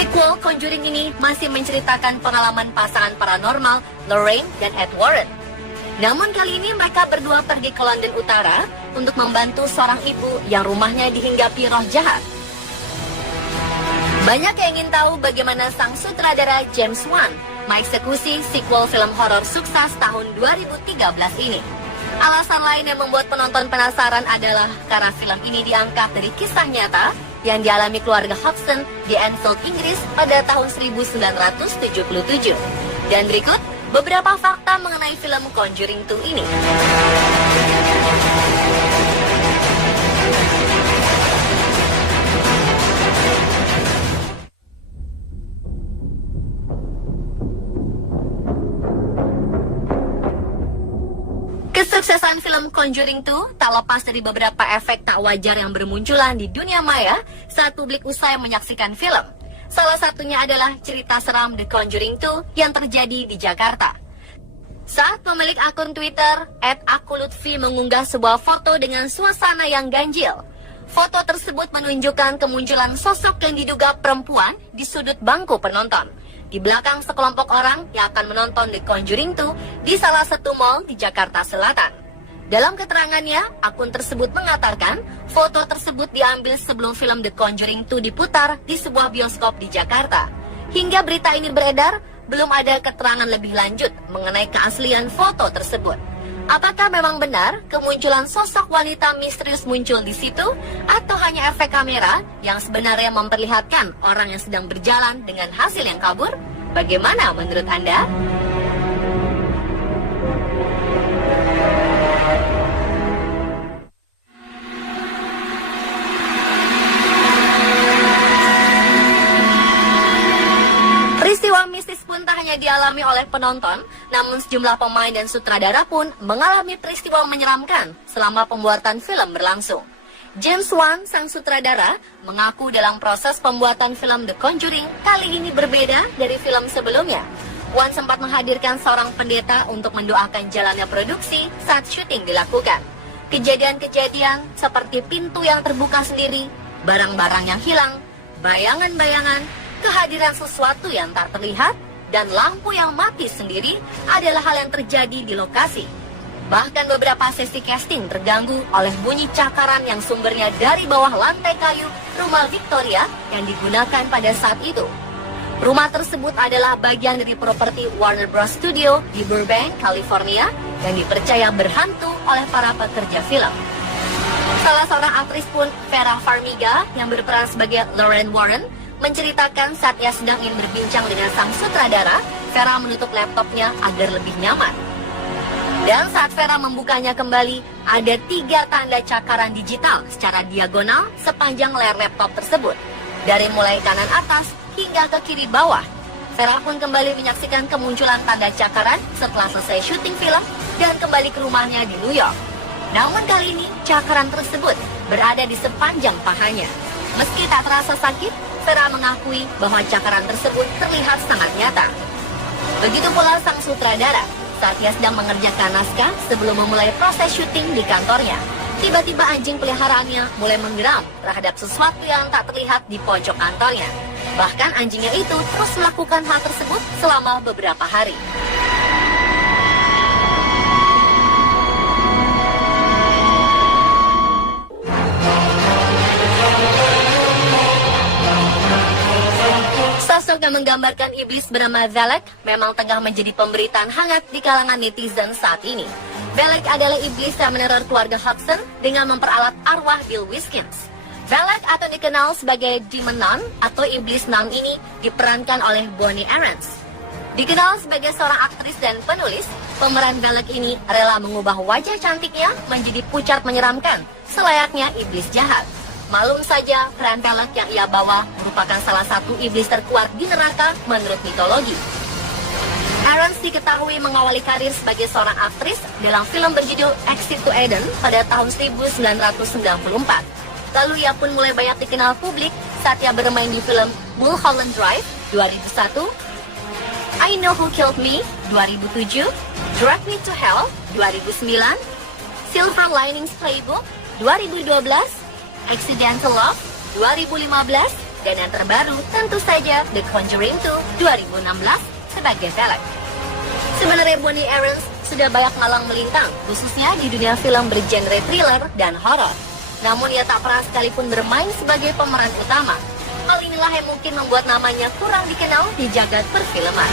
Sequel Conjuring ini masih menceritakan pengalaman pasangan paranormal Lorraine dan Ed Warren. Namun kali ini mereka berdua pergi ke London Utara untuk membantu seorang ibu yang rumahnya dihinggapi roh jahat. Banyak yang ingin tahu bagaimana sang sutradara James Wan mengeksekusi sequel film horor sukses tahun 2013 ini. Alasan lain yang membuat penonton penasaran adalah karena film ini diangkat dari kisah nyata yang dialami keluarga Hodgson di Enfield, Inggris pada tahun 1977. Dan berikut beberapa fakta mengenai film Conjuring 2 ini. Kesuksesan film Conjuring 2 tak lepas dari beberapa efek tak wajar yang bermunculan di dunia maya saat publik usai menyaksikan film. Salah satunya adalah cerita seram The Conjuring 2 yang terjadi di Jakarta. Saat pemilik akun Twitter @akulutfi mengunggah sebuah foto dengan suasana yang ganjil. Foto tersebut menunjukkan kemunculan sosok yang diduga perempuan di sudut bangku penonton, di belakang sekelompok orang yang akan menonton The Conjuring 2 di salah satu mall di Jakarta Selatan. Dalam keterangannya, akun tersebut mengatakan foto tersebut diambil sebelum film The Conjuring 2 diputar di sebuah bioskop di Jakarta. Hingga berita ini beredar, belum ada keterangan lebih lanjut mengenai keaslian foto tersebut. Apakah memang benar kemunculan sosok wanita misterius muncul di situ, atau hanya efek kamera yang sebenarnya memperlihatkan orang yang sedang berjalan dengan hasil yang kabur? Bagaimana menurut Anda? Peristiwa mistis pun tak hanya dialami oleh penonton, namun sejumlah pemain dan sutradara pun mengalami peristiwa menyeramkan selama pembuatan film berlangsung. James Wan, sang sutradara, mengaku dalam proses pembuatan film The Conjuring kali ini berbeda dari film sebelumnya. Wan sempat menghadirkan seorang pendeta untuk mendoakan jalannya produksi saat syuting dilakukan. Kejadian-kejadian seperti pintu yang terbuka sendiri, barang-barang yang hilang, bayangan-bayangan, kehadiran sesuatu yang tak terlihat, dan lampu yang mati sendiri adalah hal yang terjadi di lokasi. Bahkan beberapa sesi casting terganggu oleh bunyi cakaran yang sumbernya dari bawah lantai kayu rumah Victoria yang digunakan pada saat itu. Rumah tersebut adalah bagian dari properti Warner Bros. Studio di Burbank, California, yang dipercaya berhantu oleh para pekerja film. Salah seorang aktris pun, Vera Farmiga, yang berperan sebagai Lorraine Warren, menceritakan saat ia sedang ingin berbincang dengan sang sutradara, Vera menutup laptopnya agar lebih nyaman. Dan saat Vera membukanya kembali, ada 3 tanda cakaran digital secara diagonal sepanjang layar laptop tersebut, dari mulai kanan atas hingga ke kiri bawah. Vera pun kembali menyaksikan kemunculan tanda cakaran setelah selesai syuting film dan kembali ke rumahnya di New York. Namun kali ini, cakaran tersebut berada di sepanjang pahanya. Meski tak terasa sakit, Vera mengakui bahwa cakaran tersebut terlihat sangat nyata. Begitu pula sang sutradara, saat ia sedang mengerjakan naskah sebelum memulai proses syuting di kantornya. Tiba-tiba anjing peliharaannya mulai menggeram terhadap sesuatu yang tak terlihat di pojok kantornya. Bahkan anjingnya itu terus melakukan hal tersebut selama beberapa hari. Sosok yang menggambarkan iblis bernama Valak memang tengah menjadi pemberitaan hangat di kalangan netizen saat ini. Valak adalah iblis yang meneror keluarga Hodgson dengan memperalat arwah Bill Wilkins. Valak atau dikenal sebagai Demon Nun atau iblis nun ini diperankan oleh Bonnie Aarons. Dikenal sebagai seorang aktris dan penulis, pemeran Valak ini rela mengubah wajah cantiknya menjadi pucat menyeramkan, selayaknya iblis jahat. Malum saja, peran Valak yang ia bawa merupakan salah satu iblis terkuat di neraka menurut mitologi. Aarons diketahui mengawali karir sebagai seorang aktris dalam film berjudul Exit to Eden pada tahun 1994. Lalu ia pun mulai banyak dikenal publik saat ia bermain di film Mulholland Drive 2001, I Know Who Killed Me 2007, Drag Me to Hell 2009, Silver Linings Playbook 2012, Accidental Love 2015, Dan yang terbaru tentu saja The Conjuring 2 2016 sebagai Valak. Sebenarnya Bonnie Aarons sudah banyak malang melintang, khususnya di dunia film bergenre thriller dan horor. Namun ia tak pernah sekalipun bermain sebagai pemeran utama. Hal inilah yang mungkin membuat namanya kurang dikenal di jagat perfilman.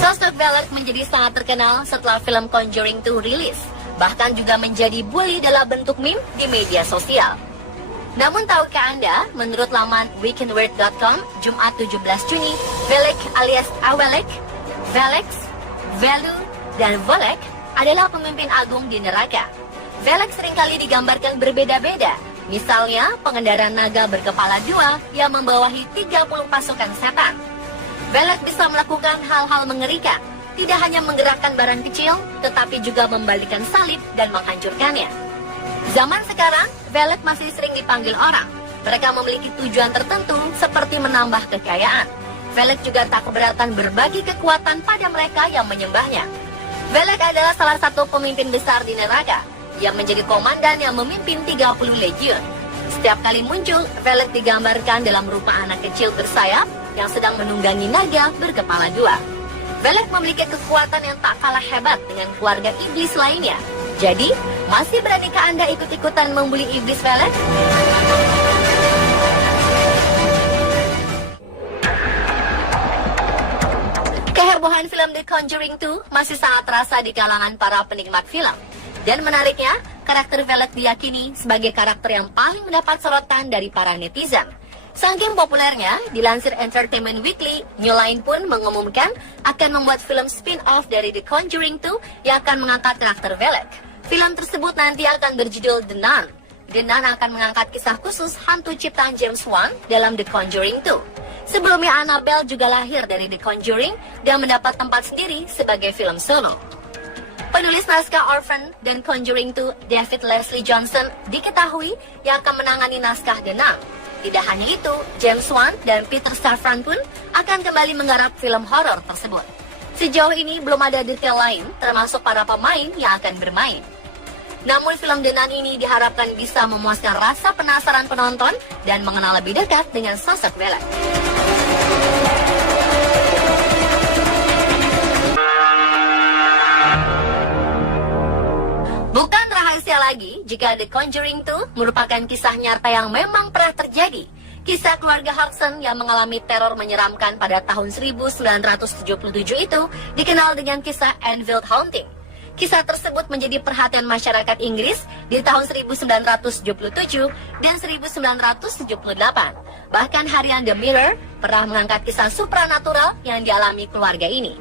Sosok Valak menjadi sangat terkenal setelah film Conjuring 2 rilis, bahkan juga menjadi bully dalam bentuk meme di media sosial. Namun tahukah Anda, menurut laman weekendword.com, Jumat 17 Juni, Valak alias Awalek, Valex, Velu, dan Volek adalah pemimpin agung di neraka. Valak seringkali digambarkan berbeda-beda, misalnya pengendara naga berkepala dua yang membawahi 30 pasukan setan. Valak bisa melakukan hal-hal mengerikan, tidak hanya menggerakkan barang kecil, tetapi juga membalikan salib dan menghancurkannya. Zaman sekarang, Valak masih sering dipanggil orang. Mereka memiliki tujuan tertentu seperti menambah kekayaan. Valak juga tak keberatan berbagi kekuatan pada mereka yang menyembahnya. Valak adalah salah satu pemimpin besar di neraka, yang menjadi komandan yang memimpin 30 legiun. Setiap kali muncul, Valak digambarkan dalam rupa anak kecil bersayap yang sedang menunggangi naga berkepala dua. Valak memiliki kekuatan yang tak kalah hebat dengan keluarga iblis lainnya. Jadi, masih beranikah Anda ikut-ikutan membuli iblis Valak? Kehebohan film The Conjuring 2 masih sangat terasa di kalangan para penikmat film. Dan menariknya, karakter Valak diyakini sebagai karakter yang paling mendapat sorotan dari para netizen. Saking populernya, dilansir Entertainment Weekly, New Line pun mengumumkan akan membuat film spin-off dari The Conjuring 2 yang akan mengangkat karakter Valak. Film tersebut nanti akan berjudul The Nun. The Nun akan mengangkat kisah khusus hantu ciptaan James Wan dalam The Conjuring 2. Sebelumnya Annabelle juga lahir dari The Conjuring dan mendapat tempat sendiri sebagai film solo. Penulis naskah Orphan dan Conjuring 2, David Leslie Johnson, diketahui yang akan menangani naskah The Nun. Tidak hanya itu, James Wan dan Peter Safran pun akan kembali menggarap film horor tersebut. Sejauh ini belum ada detail lain, termasuk para pemain yang akan bermain. Namun film The Nun ini diharapkan bisa memuaskan rasa penasaran penonton dan mengenal lebih dekat dengan sosok Valak. Bukan rahasia lagi jika The Conjuring 2 merupakan kisah nyata yang memang pernah terjadi. Kisah keluarga Hodgson yang mengalami teror menyeramkan pada tahun 1977 itu dikenal dengan kisah Enfield Haunting. Kisah tersebut menjadi perhatian masyarakat Inggris di tahun 1977 dan 1978. Bahkan harian The Mirror pernah mengangkat kisah supranatural yang dialami keluarga ini.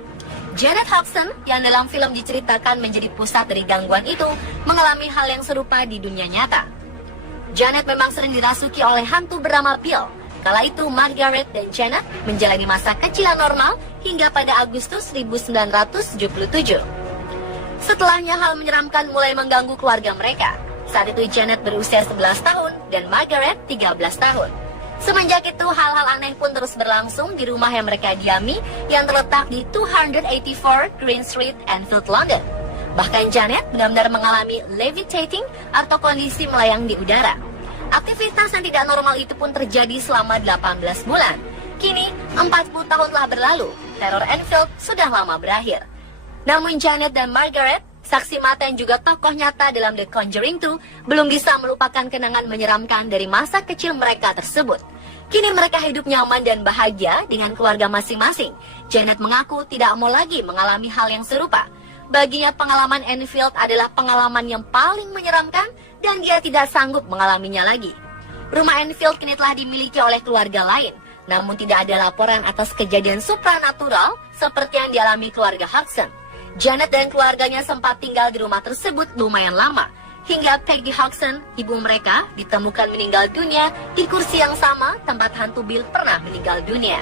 Janet Hodgson yang dalam film diceritakan menjadi pusat dari gangguan itu mengalami hal yang serupa di dunia nyata. Janet memang sering dirasuki oleh hantu bernama Bill. Kala itu Margaret dan Janet menjalani masa kecil yang normal hingga pada Agustus 1977. Setelahnya hal menyeramkan mulai mengganggu keluarga mereka. Saat itu Janet berusia 11 tahun dan Margaret 13 tahun. Semenjak itu hal-hal aneh pun terus berlangsung di rumah yang mereka diami yang terletak di 284 Green Street, Enfield, London. Bahkan Janet benar-benar mengalami levitating atau kondisi melayang di udara. Aktivitas yang tidak normal itu pun terjadi selama 18 bulan. Kini 40 tahun telah berlalu, teror Enfield sudah lama berakhir. Namun Janet dan Margaret, saksi mata yang juga tokoh nyata dalam The Conjuring 2, belum bisa melupakan kenangan menyeramkan dari masa kecil mereka tersebut. Kini mereka hidup nyaman dan bahagia dengan keluarga masing-masing. Janet mengaku tidak mau lagi mengalami hal yang serupa. Baginya pengalaman Enfield adalah pengalaman yang paling menyeramkan dan dia tidak sanggup mengalaminya lagi. Rumah Enfield kini telah dimiliki oleh keluarga lain, namun tidak ada laporan atas kejadian supranatural seperti yang dialami keluarga Hodgson. Janet dan keluarganya sempat tinggal di rumah tersebut lumayan lama, hingga Peggy Hodgson, ibu mereka, ditemukan meninggal dunia di kursi yang sama tempat hantu Bill pernah meninggal dunia.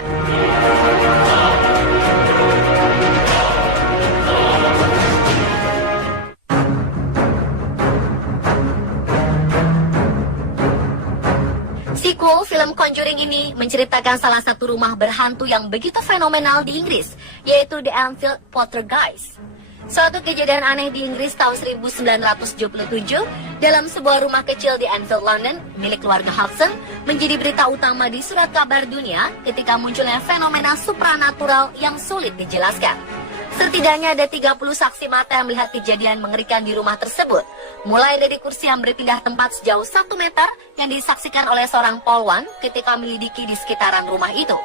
Sequel film Conjuring Conjuring ini menceritakan salah satu rumah berhantu yang begitu fenomenal di Inggris, yaitu The Enfield Poltergeist. Suatu kejadian aneh di Inggris tahun 1977 dalam sebuah rumah kecil di Enfield, London, milik keluarga Hudson, menjadi berita utama di surat kabar dunia ketika munculnya fenomena supranatural yang sulit dijelaskan. Setidaknya ada 30 saksi mata yang melihat kejadian mengerikan di rumah tersebut, mulai dari kursi yang berpindah tempat sejauh 1 meter yang disaksikan oleh seorang polwan ketika melidiki di sekitaran rumah itu.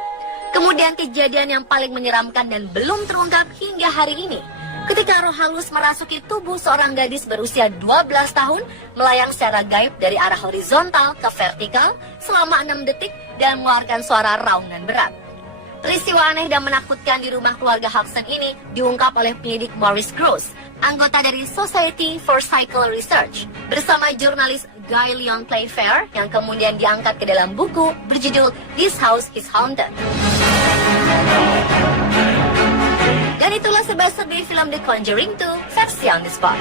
Kemudian kejadian yang paling menyeramkan dan belum terungkap hingga hari ini, ketika roh halus merasuki tubuh seorang gadis berusia 12 tahun melayang secara gaib dari arah horizontal ke vertikal selama 6 detik dan mengeluarkan suara raungan berat. Peristiwa aneh dan menakutkan di rumah keluarga Hudson ini diungkap oleh penyidik Maurice Gross, anggota dari Society for Psychical Research, bersama jurnalis Guy Lyon Playfair yang kemudian diangkat ke dalam buku berjudul This House is Haunted. Dan itulah serba-serbi film The Conjuring 2 versi on the spot.